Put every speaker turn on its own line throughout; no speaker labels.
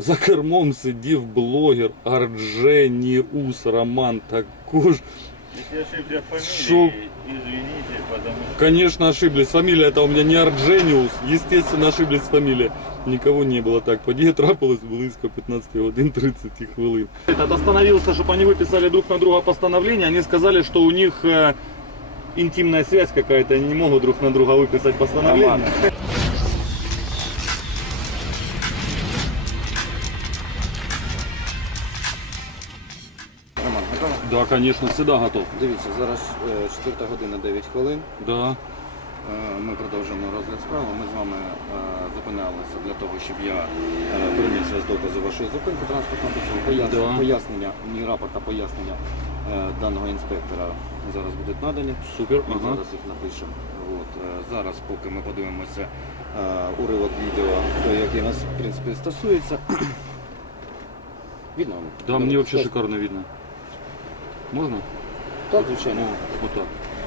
За кермом сидів блогер Ардженіус Роман також.
Если ошибся в
Шо?
фамилии, извините, потому что...
Конечно, ошиблись. Фамилия это у меня не Ардженіус. Естественно, ошиблись фамилия. Никого не было так. Подія трапилось близько 15 годин 30 хвилин. Этот остановился, чтобы они выписали друг на друга постановление. Они сказали, что у них э, интимная связь какая-то. Они не могут друг на друга выписать постановление.
Роман, готово?
Да, конечно, всегда готов.
Дивіться, зараз 4 година 9 хвилин.
Да.
Е, Ми продовжуємо розгляд справи. Ми з вами е, зупинялися для того, щоб я е, приніс з доказу вашої зупинки транспортного засобу. Пояс-
Да.
Пояснення, не рапорт, а пояснення е, даного інспектора зараз будуть надані.
Супер.
Ми
Ага.
зараз їх напишемо. От, е, зараз, поки ми подивимося е, уривок відео, той, який нас в принципі стосується. Видно вам?
Да, мне вообще шикарно видно. Можно?
Так, звичайно.
Отак.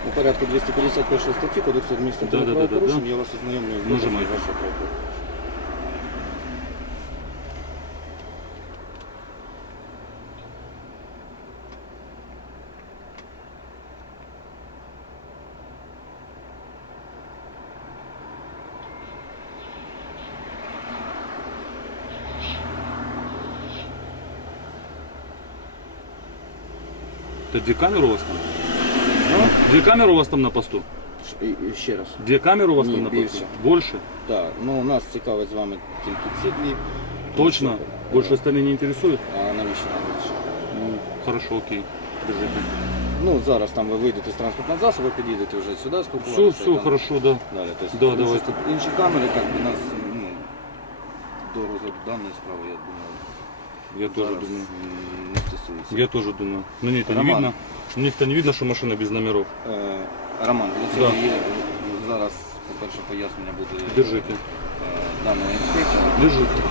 У порядку 251 статті Кодексу адміністративних
Да-да-да-да-да.
правопорушень я вас ознайомлюю з
Нажимайте.
вашого правопорушення.
Это две камеры у вас там? Две камеры у вас там на посту?
Ш- і- і Ще раз.
Две камеры у вас
Не,
там на
больше.
посту? Больше?
Так, ну нас цікавить з вами тільки ці дві.
Точно? Больше остальные не интересуют?
А навіщо нам більше?
Ну, хорошо, окей. Держите.
Ну, зараз там ви вийдете з транспортного засобу, підійдете вже сюди
Все,
спілкуватися.
все,
там
хорошо, да.
Далі. Тобто,
Да,
інші,
давайте.
інші камери, як би нас ну, до розгляду даної справи, я думаю,
Я тоже
зараз
думаю.
м, не стосується.
Я тоже думаю. На ней-то не
Роман.
видно. На них-то не видно, что машина без номеров.
Е, Роман, для цього
Да.
є зараз, по-перше, пояснення буде
Держите.
е, даного інспектора.
Держите.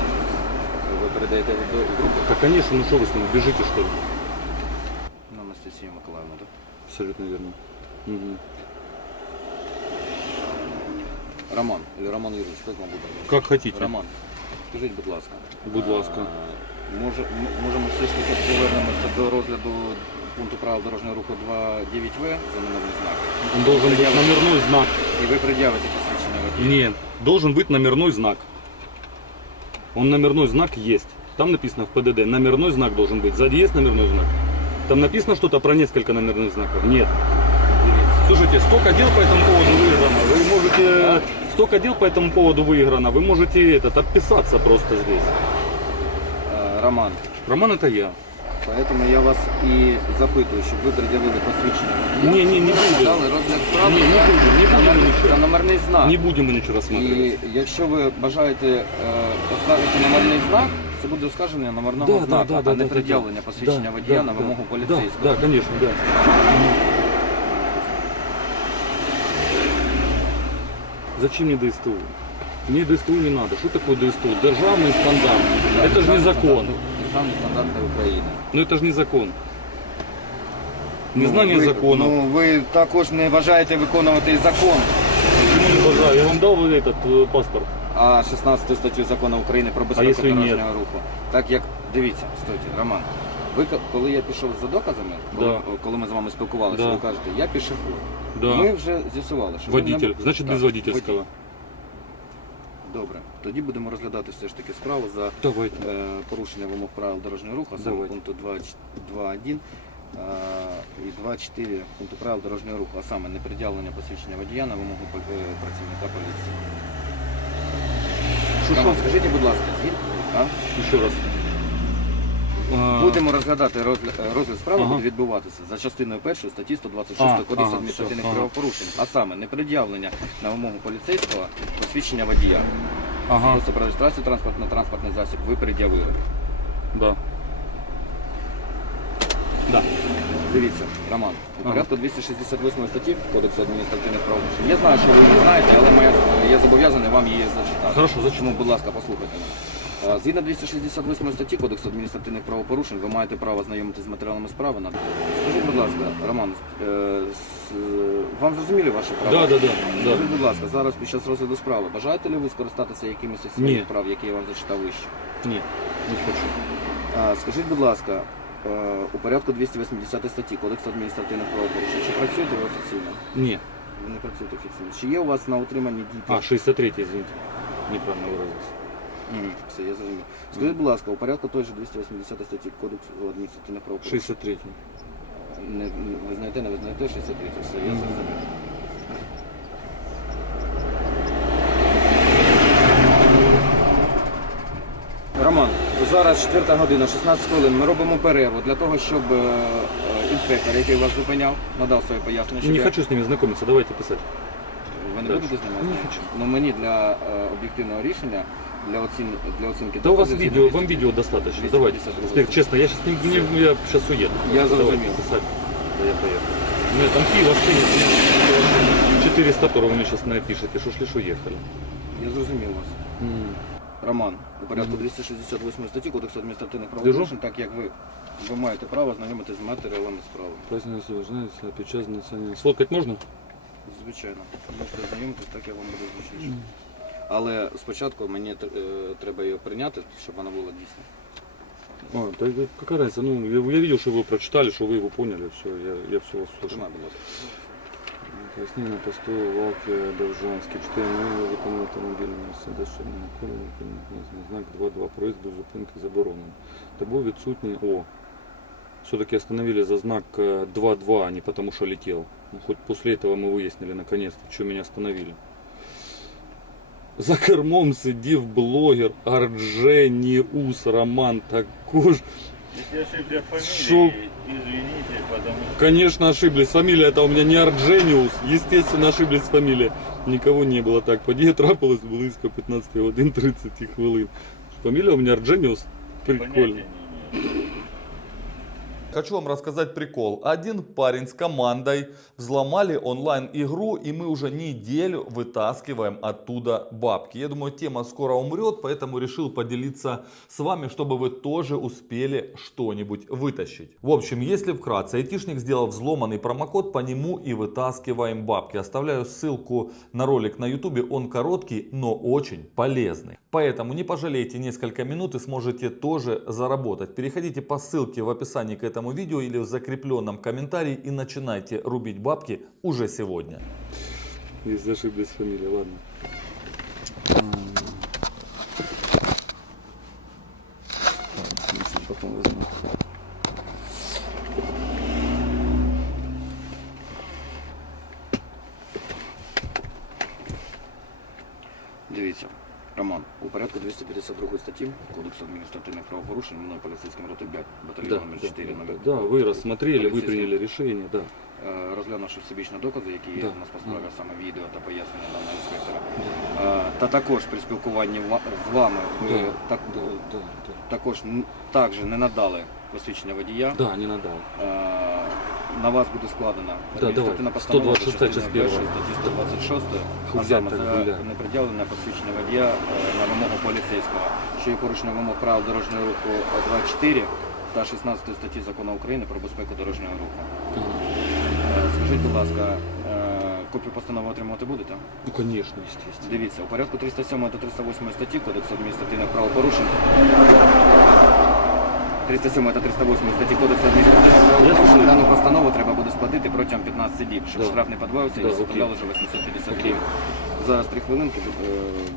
Ви передаєте до групи
Да, конечно, ну что вы с ним, бежите что ли?
на Анастасію Миколаївну, так?
Абсолютно верно. Мгм.
Роман, или Роман Юрійович, як вам буде?
Как хотите.
Роман, скажіть, будь ласка.
Будь ласка.
а, Може, м- можемо все ж таки повернемося до розгляду пункту правил дорожнього руху 2.9В за номерний знак.
Он должен быть
Предъявите.
номерной знак.
І ви пред'явите посвідчення водія.
Нет, должен быть номерной знак. Он номерной знак есть. Там написано в ПДД, номерной знак должен быть. Сзади есть номерной знак? Там написано что-то про несколько номерных знаков? Нет.
Дивіться.
Слушайте, столько дел по этому поводу выиграно. Вы можете... Столько дел по этому поводу выиграно. Вы можете этот, отписаться просто здесь.
Е, Роман,
Роман это я.
поэтому я вас і запитую, щоб ви пред'явили посвідчення водія.
Не, не, не будем.
Дали розгляд справи
Ні, не
за
будемо, не будемо
номер-
нічого.
за номерний знак.
Не будем мы ничего рассматривать.
І якщо ви бажаєте е, оскаржити номерний знак, це буде оскарження номерного знака, а не пред'явлення посвідчення водія на вимогу поліцейського.
Да, да, конечно, да. Зачем мне ДСТУ? Мне ДСТУ не надо. Что такое ДСТУ? Державный стандарт. Это же не закон.
Державні стандарти України.
Ну это же не закон. Незнание
Ну, ви-
закона.
Ну, ви також не бажаєте виконувати закон.
Почему не бажаю? Я вам дал вот этот э, паспорт.
А 16 статтю закону України про безпеку
якщо ні?
дорожнього руху. Так як дивіться, стойте, Роман. Ви ко- коли я пішов за доказами, коли,
Да.
коли ми з вами спілкувалися,
Да.
ви кажете, я пішохід.
Да.
Ми вже з'ясували, що ви
Водитель.
не-
Значит,
Так,
без водительского.
водій. Добре. Тоді будемо розглядати все ж таки справу за
Давайте.
е, порушення вимог правил дорожнього руху, а саме
Давайте.
пункту 2.1 е, і 2.4 пункту правил дорожнього руху, а саме непред'явлення посвідчення водія на вимогу е, працівника поліції. Роман,
что?
скажіть, будь ласка, звідки? ви, а?
Еще раз.
Будемо розглядати розгляд, е, розгляд справи буде відбуватися за частиною першої статті 126
А,
Кодексу
ага,
адміністративних
все, ага.
правопорушень, а саме непред'явлення на вимогу поліцейського посвідчення водія.
Ага,
Просто про реєстрацію транспорт на транспортний засіб ви пред'явили.
да. Да.
Дивіться, Роман, у
Ага.
порядку 268 статті Кодексу адміністративних правопорушень. Я знаю, що ви її знаєте, але моя, я зобов'язаний вам її зачитати.
Хорошо?
Чому, будь лака, послухайте мене. Згідно 268 статті Кодексу адміністративних правопорушень, ви маєте право знайомитися з матеріалами справи. Скажіть, будь ласка, Роман, е, е, вам зрозуміли ваші права?
Да, да, да.
Скажіть, будь ласка, зараз під час розгляду справи бажаєте ли ви скористатися якимось із своїх прав, які я вам зачитав вище?
Нет. Не хочу.
Скажіть, будь ласка, е, у порядку 280 статті Кодексу адміністративних правопорушень, чи працюєте ви офіційно?
Не.
Ви не працюєте офіційно. Чи є у вас на утриманні діти?
А, 63 извините. Неправильно выразился.
Мгм, Все, я зрозумів. Скажіть, будь ласка, у порядку той же 280 статті Кодексу адміністративних правопорушень.
63
Не, не, ви знаєте, не ви знаєте 63 все, я
Мгм.
зрозумів. Роман, зараз 4 година, 16 хвилин. Ми робимо перерву для того, щоб е, е, інспектор, який вас зупиняв, надав своє пояснення. щоб
Не
я-
хочу с ними знакомиться, давайте писать.
Ви не будете з ними?
Не
ознайомитися?
хочу.
Ну мені для е, об'єктивного рішення, для, оцін, для оцінки
Да у вас
доказів,
видео, вам видео достаточно.
252.
Давайте. Инспектор, честно, я сейчас не, не- я сейчас уеду.
Я
писать. Да я поехал. У меня там пиво стоит, 400, которые вы мне сейчас напишете, что ж лишь уехали.
Я зрозумів вас. Роман, у порядку 268 статті Кодексу адміністративних правопорушень, так як ви, ви маєте право знайомитися з матеріалами справи.
Праздник освобождается, під час національного. Сфоткать можна?
Звичайно, можете знайомитися так, як вам буде зручніше. Але спочатку мені е, треба її прийняти, щоб вона була дійсна.
О, да да какая разница? Ну, я, я видел, что вы его прочитали, что вы его поняли, все, я, я все вас слышал.
Тримай, будь ласка.
Пояснение на посту Валки Довжанський, 4 мили закону автомобільного Мерседес, що не наколено, знак 2.2, проїзд без зупинки заборонено. Та був відсутній, о, все-таки остановили за знак э, 2.2, а не потому что летел. Ну, хоть после этого мы выяснили наконец-то, что меня остановили. За кермом сидів блогер Ардженіус Роман також.
Если ошибся в
Шо?
фамилии, извините, потому что
Конечно, ошиблись. Фамилия это у меня не Арджениус. Естественно, ошиблись фамилия. Никого не было так. Подія трапилось близько 15 годин 30 хвилин. Фамилия у меня Арджениус. Прикольно.
понятия не имею.
Хочу вам рассказать прикол. Один парень с командой взломали онлайн-игру, и мы уже неделю вытаскиваем оттуда бабки. Я думаю, тема скоро умрет, поэтому решил поделиться с вами, чтобы вы тоже успели что-нибудь вытащить. В общем, если вкратце, айтишник сделал взломанный промокод, по нему и вытаскиваем бабки. Оставляю ссылку на ролик на ютубе, он короткий, но очень полезный. Поэтому не пожалейте несколько минут и сможете тоже заработать. Переходите по ссылке в описании к этому видео или в закрепленном комментарии и начинайте рубить бабки уже сегодня.
Не зашиблись фамилия, ладно.
Порядку 252 статті Кодексу адміністративних правопорушень мною поліцейським роти
Да,
батальйоном
да,
4
да,
номер
да, вы рассмотрели, вы приняли решение, да.
Е, розглянувши всебічні докази, які є у нас по справі, а саме відео та пояснення даного інспектора. Е, Та також при спілкуванні ва- з вами ви так, також також не надали посвідчення водія.
Да, не надо.
На вас буде складена
Да,
адміністративна постанова
126
за
частина
частиною
перша.
статті 126, а саме за непред'явлене посвідчення водія е, на вимогу поліцейського, що є порушення вимог правил дорожнього руху 24 та 16 статті закону України про безпеку дорожнього руху. Е, Скажіть, будь ласка, е, копію постанови отримувати будете?
Ну, конечно, естественно.
Дивіться, у порядку 307 та 308 статті Кодексу адміністративних правопорушень. 307 та 308 статті Кодексу адміністративних правопорушень дану постанову треба буде сплатити протягом 15 діб, щоб
Да.
штраф не подвоївся і
Да,
не составляв
окей.
вже 850
Окей.
гривень. Зараз 3 хвилинки е,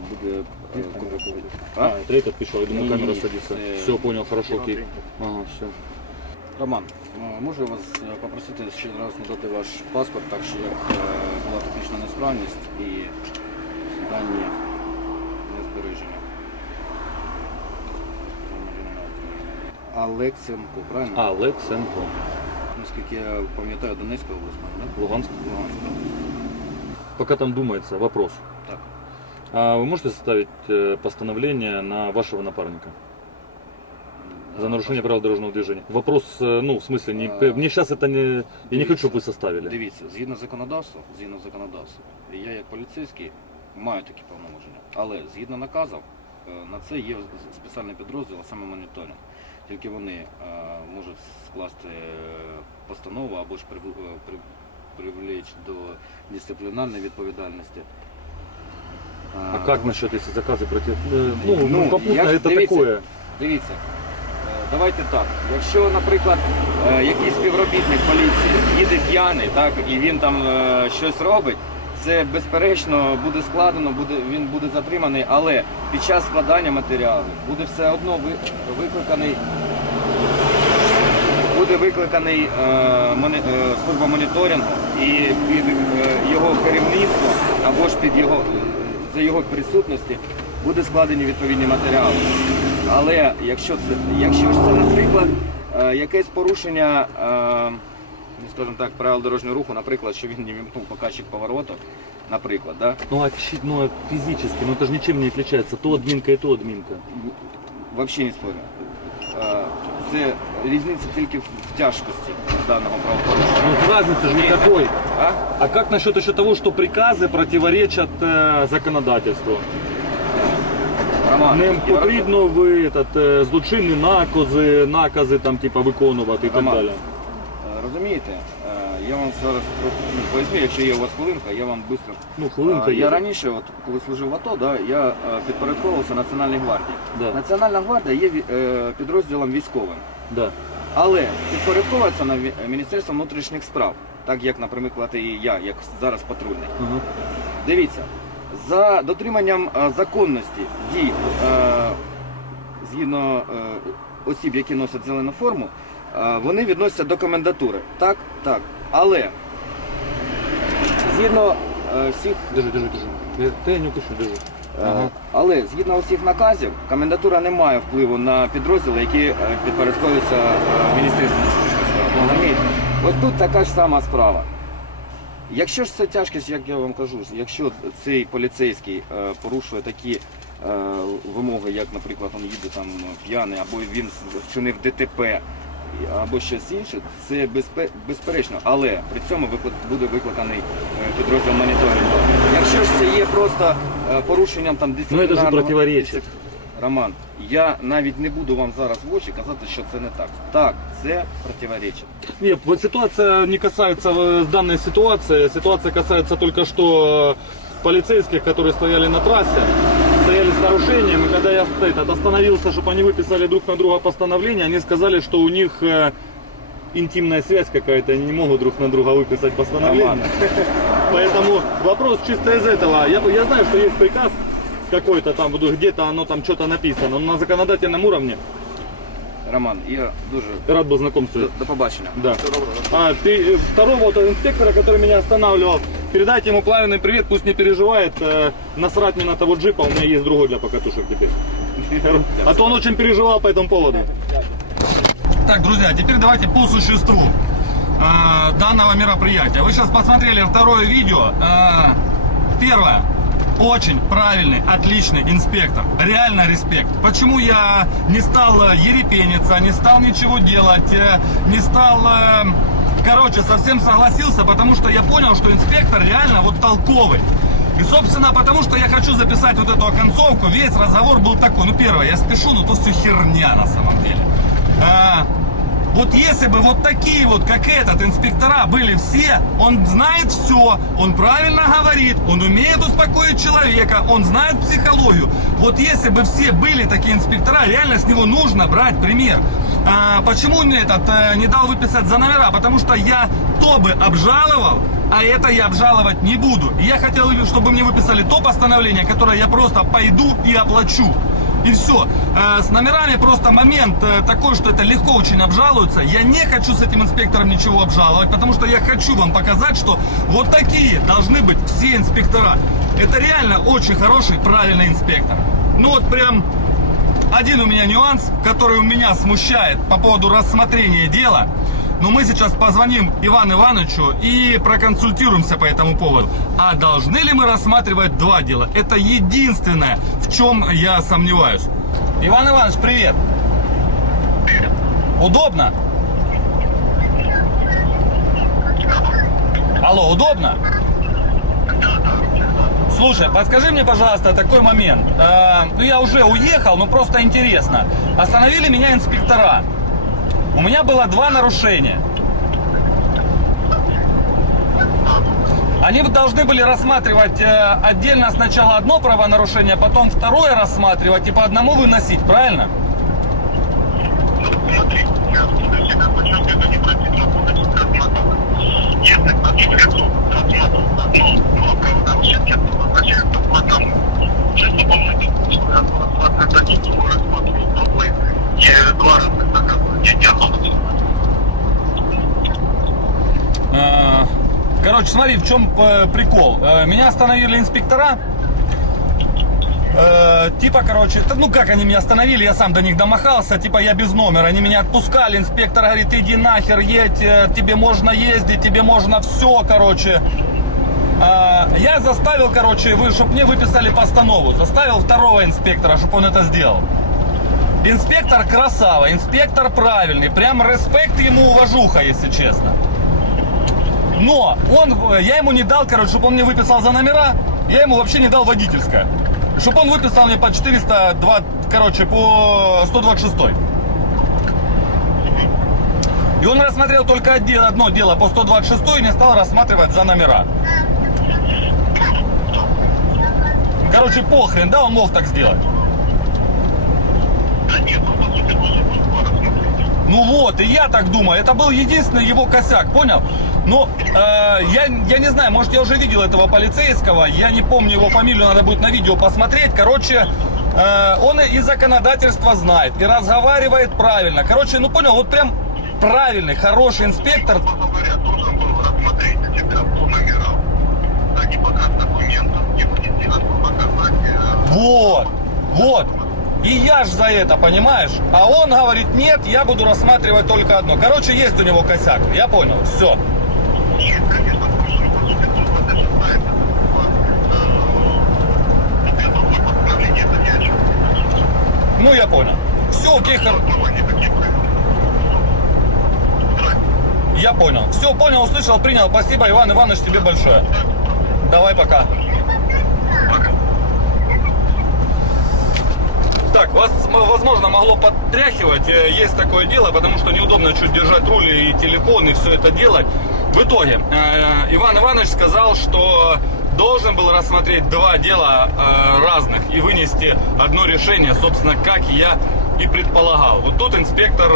буде е, копія.
А,
А?
это этот пришел, я думаю,
Не,
камера
не, не.
садится.
Э,
Все, понял, хорошо, окей. Ага, все.
Роман, е, можу я вас е, попросити ще раз надати ваш паспорт, так що як е, була технічна несправність і дані Алексенко, правильно?
А, Лексенко.
Наскільки я пам'ятаю, Донецька область, да?
Луганск.
Луганська.
Пока там думается, вопрос.
Так.
А вы можете составить э, постановление на вашего напарника? За нарушение правил дорожного движения. Вопрос, э, ну, в смысле, не,
А,
мне сейчас это не... Я не хочу, чтобы вы составили.
Дивіться, згідно законодавства, згідно законодавства, я як поліцейський маю такі повноваження. Але згідно наказів, е, на це є з- спеціальний підрозділ, а саме моніторинг. Тільки вони е, можуть скласти е, постанову або ж прив- е, при- привлечь до дисциплінарної відповідальності.
А как насчет, если заказы против... э, Ну,
Ну,
ну, попутно
я ж-
это
дивіться,
такое.
Дивіться, е, давайте так. Якщо, наприклад, е, якийсь співробітник поліції їде п'яний, так, і він там е, щось робить, це безперечно буде складено, буде, він буде затриманий, але під час складання матеріалів буде все одно ви- викликаний. Буде викликаний е, е, служба моніторингу і під е, його керівництво або ж під його за його присутності буде складені відповідні матеріали. Але якщо якщо ж це, наприклад, якесь порушення, скажімо так, правил дорожнього руху, наприклад, що він не вимкнув показчик повороту, наприклад, да?
Ну а щи- ну, а физически, ну это же ничем не отличается. То админка и то админка.
Взагалі не спорю. Е, Це різниця тільки в тяжкості даного правопорушення.
Ну разницы же никакой.
А?
А как насчет еще того, что приказы противоречат э, законодательству?
Роман,
Ним
я роз-
потрібно ви этот, е, злочинні накази, накази там, типа, виконувати і так
Роман,
далі.
Розумієте, е, я вам зараз поясню, якщо є у вас хвилинка, я вам швидко.
Ну, хвилинка
Е,
є.
Я раніше, от, коли служив в АТО, да, я е, підпорядковувався Національній гвардії.
Да.
Національна гвардія є підрозділом військовим,
Да.
але підпорядковується на Міністерство внутрішніх справ, так як, наприклад, і я, як зараз патрульний.
Ага.
Дивіться, за дотриманням законності дій згідно осіб, які носять зелену форму, вони відносяться до комендатури. Так, так. Але згідно всіх,
Держи, держи, держи. Я, не пишу, держи. Ага.
але згідно усіх наказів, комендатура не має впливу на підрозділи, які е, підпорядковуються е, Міністерству. Ось тут така ж сама справа. Якщо ж це тяжкість, як я вам кажу, якщо цей поліцейський е, порушує такі вимоги, як, наприклад, він їде там п'яний, або він вчинив ДТП, або щось інше, це безпе- безперечно, але при цьому виклик- буде викликаний е, підрозділ моніторингу. Якщо ж це є просто е, порушенням там
Ну, це ж
дисциплінарного...
противоречить.
дисцип- Роман, я навіть не буду вам зараз в очі казати, що це не так. Так, це противоречить.
Нет, вот ситуация не касается э, данной ситуации. Ситуация касается только что э, полицейских, которые стояли на трассе, стояли С нарушением. И когда я этот, остановился, чтобы они выписали друг на друга постановление, они сказали, что у них э, интимная связь какая-то, они не могут друг на друга выписать постановление. Поэтому вопрос чисто из этого. Я, я знаю, что есть приказ какой-то там, где-то оно там что-то написано, но на законодательном уровне
Роман, я дуже
рад был знакомству.
до, до побачення.
Да. А, ты э, второго вот инспектора, который меня останавливал, передайте ему пламенный привет, пусть не переживает. э, насрать мне на того джипа, у меня есть другой для покатушек теперь. А то он очень переживал по этому поводу. Так, друзья, теперь давайте по существу э, данного мероприятия. Вы сейчас посмотрели второе видео. Э, первое. Очень правильный, отличный инспектор. Реально респект. Почему я не стал ерепениться, не стал ничего делать, э, не стал... э, Короче, совсем согласился, потому что я понял, что инспектор реально вот толковый. И, собственно, потому что я хочу записать вот эту оконцовку, весь разговор был такой. Ну, первое, я спешу, но то все херня на самом деле. А, вот если бы вот такие вот, как этот, инспектора были все, он знает все, он правильно говорит, он умеет успокоить человека, он знает психологию. Вот если бы все были такие инспектора, реально с него нужно брать пример. А, почему мне этот э, не дал выписать за номера? Потому что я то бы обжаловал, а это я обжаловать не буду. Я хотел, чтобы мне выписали то постановление, которое я просто пойду и оплачу. И все. С номерами просто момент э, такой, что это легко очень обжалуется. Я не хочу с этим инспектором ничего обжаловать, потому что я хочу вам показать, что вот такие должны быть все инспектора. Это реально очень хороший, правильный инспектор. Ну вот прям один у меня нюанс, который у меня смущает по поводу рассмотрения дела. Но мы сейчас позвоним Ивану Ивановичу и проконсультируемся по этому поводу. А должны ли мы рассматривать два дела? Это единственное, в чем я сомневаюсь. Иван Иванович, привет. Удобно? Алло, удобно? Слушай, подскажи мне, пожалуйста, такой момент. Э, ну, я уже уехал, но просто интересно. Остановили меня инспектора. У меня было два нарушения. Они должны были рассматривать э, отдельно сначала одно правонарушение, потом второе рассматривать и по одному выносить, правильно? короче, смотри, в чем э, прикол. Э, меня остановили инспектора. Э, типа, короче, ну как они меня остановили, я сам до них домахался, типа я без номера, они меня отпускали, инспектор говорит, иди нахер, едь, э, тебе можно ездить, тебе можно все, короче. Э, я заставил, короче, вы, чтобы мне выписали постанову, заставил второго инспектора, чтобы он это сделал. Инспектор красава, инспектор правильный, прям респект ему, уважуха, если честно. Но он, э, я ему не дал, короче, чтобы он мне выписал за номера, я ему вообще не дал водительское. Чтобы он выписал мне по 402, короче, по 126. И он рассмотрел только одно дело по 126 и не стал рассматривать за номера. Короче, похрен, да, он мог так сделать. Ну вот, и я так думаю, это был единственный его косяк, понял? Но э, я, я не знаю, может я уже видел этого полицейского, я не помню его фамилию, надо будет на видео посмотреть. Короче, э, он и законодательство знает, и разговаривает правильно. Короче, ну понял, вот прям правильный, хороший инспектор.
а
Вот, вот. И я ж за это, понимаешь? А он говорит, нет, я буду рассматривать только одно. Короче, есть у него косяк, я понял, все.
Нет, конечно, потому что по сути 126 это другое постановление, это ни о чем.
Ну, я понял. Все, окей, хор-
Основания такие правила.
Я понял. Все, понял, услышал, принял. Спасибо, Иван Иванович, тебе большое. Давай, пока. Так, вас, возможно, могло подтряхивать. Э, Есть такое дело, потому что неудобно чуть держать руль и телефон, и все это делать. В итоге, э, Иван Иванович сказал, что должен был рассмотреть два дела э, разных и вынести одно решение, собственно, как я и предполагал. Вот тут инспектор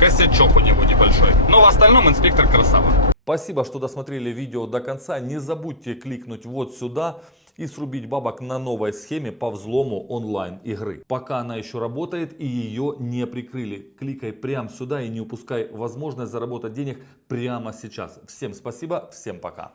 косячок у него небольшой. Но в остальном инспектор красава.
Спасибо, что досмотрели видео до конца. Не забудьте кликнуть вот сюда и срубить бабок на новой схеме по взлому онлайн игры. Пока она еще работает и ее не прикрыли. Кликай прямо сюда и не упускай возможность заработать денег прямо сейчас. Всем спасибо, всем пока.